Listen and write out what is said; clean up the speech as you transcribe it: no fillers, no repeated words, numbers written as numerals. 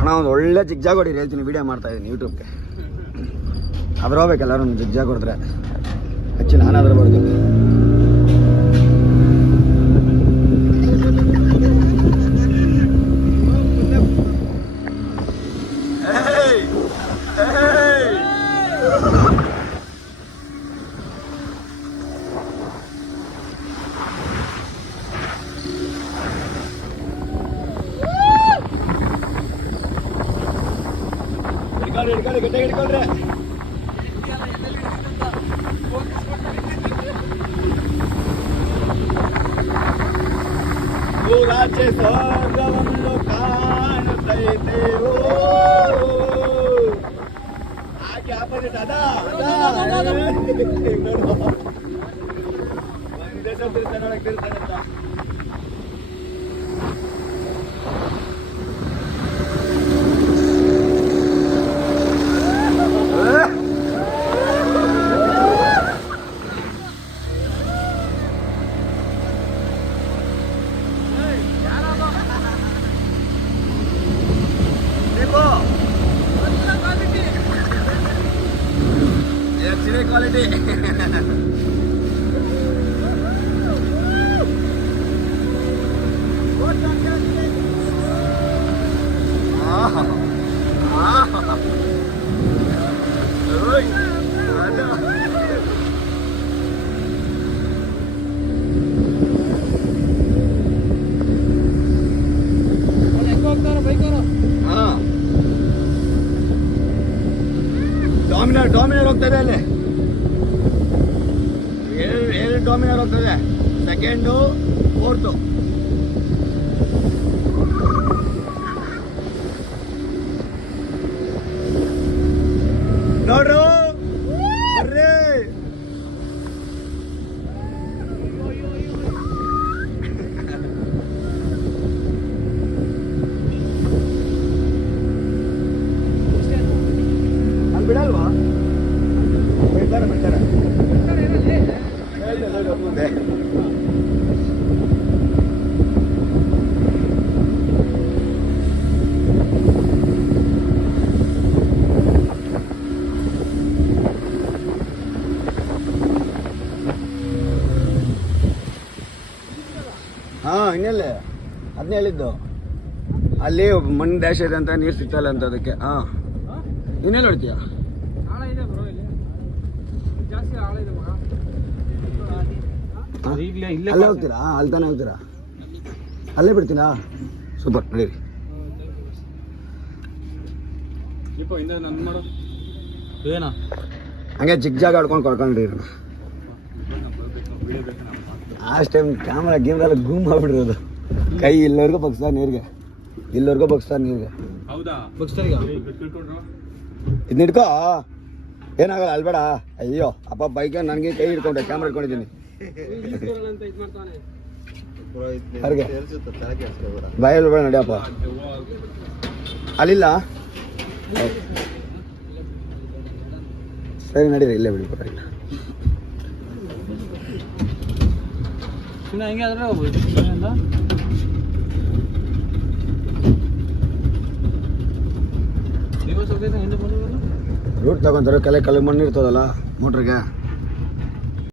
ಅಣ್ಣ ಒಂದು ಒಳ್ಳೆ ಜಿಗ್ಜಾಗ್ ಹೊಡೀರಿ ಹೇಳ್ತೀನಿ, ವೀಡಿಯೋ ಮಾಡ್ತಾ ಇದ್ದೀನಿ ಯೂಟ್ಯೂಬ್ಗೆ. ಅದ್ರ ಹೋಗ್ಬೇಕು ಎಲ್ಲರೂ ಒಂದು ಜಿಗ್ಜಾಗ್ ಹೊಡೆದ್ರೆ ಹೆಚ್ಚು ನಾನಾದ್ರೂ ಬರ್ತೀನಿ. ಹಿಡ್ಕೊಳ್ಳಿ ಗಟ್ಟೆ ಹಿಡ್ಕೊಳ್ರಿ. ಊರಾಚೆ ಸ್ವರ್ಗವನ್ನು ಕಾಣುತ್ತೈತೆ. ಹಾಗೆ ಆಪೋಸಿಟ್ ಅದ ಒಂದೇ ಸಲ ತಿರ್ತಾನೆ ಅಂತ. क्वालिटी ಡಾಮಿನರ್ ಹೋಗ್ತದೆ ಅಲ್ಲಿ, ಎರಡು ಡಾಮಿನರ್ ಹೋಗ್ತದೆ, ಸೆಕೆಂಡು ಫೋರ್ತು. ನೋಡ್ರು ಬರ್ರಿ. ಅಲ್ಲಿ ಬಿಡಲ್ವಾ? ಬಿಡ್ತಾರೆ ಮುಂದೆ. ಹಾಂ ಇನ್ನೆಲ್ಲೇ ಅದನ್ನೇ ಹೇಳಿದ್ದು, ಅಲ್ಲಿ ಮಣ್ಣು ಡ್ಯಾಶ್ ಇದೆ ಅಂತ, ನೀರು ಸಿಗ್ತಲ್ಲ ಅಂತ ಅದಕ್ಕೆ. ಹಾಂ ಇನ್ನೆಲ್ಲ ಹೊಡ್ತೀಯ? ಅಲ್ಲೇ ಹೋಗ್ತೀರಾ? ಅಲ್ಲಿ ತಾನೇ ಹೋಗ್ತೀರಾ? ಅಲ್ಲೇ ಬಿಡ್ತೀರಾ? ಸೂಪರ್ ನಡೀರಿ. ಹಂಗೆ ಜಿಗ್ಜಾಗ್ ಆಡ್ಕೊಂಡು ಕೊಡ್ಕೊಂಡ್ರಿ. ಲಾಸ್ಟ್ ಟೈಮ್ ಕ್ಯಾಮ್ರಾ ಗೇಮ್ರೆಲ್ಲ ಗೂಮ್ ಆಗ್ಬಿಟ್ಟಿರೋದು. ಕೈ ಇಲ್ಲವರೆಗೂ ಬಗ್ಸ್ತಾರೆ ನೀರಿಗೆ, ಇಲ್ಲವರೆಗೂ ಬಗ್ಸ್ತಾರೆ ನೀರಿಗೆ. ಇದನ್ನ ಹಿಡ್ಕೋ, ಏನಾಗಲ್ಲ ಅಲ್ಬೇಡ. ಅಯ್ಯೋ ಅಪ್ಪ ಬೈಕ್ ನನಗೆ ಕೈ ಹಿಡ್ಕೊಂಡೆ, ಕ್ಯಾಮ್ರಾ ಹಿಡ್ಕೊಂಡಿದ್ದೀನಿ. ಬಾಯಲ್ಲಿ ಬೇಡ ನಡಿಯಪ್ಪ, ಅಲ್ಲಿಲ್ಲ. ಸರಿ ನಡೀರಿ, ಇಲ್ಲೇ ಬಿಡಿ ಪರವಾಗಿಲ್ಲ. ಹೆಂಗೆ ಆದ್ರೆ ರೂಟ್ ತಗೊಂತಾರೆ, ಕಲೆ ಮಣ್ಣು ಇರ್ತದಲ್ಲ ಮೋಟ್ರಿಗೆ.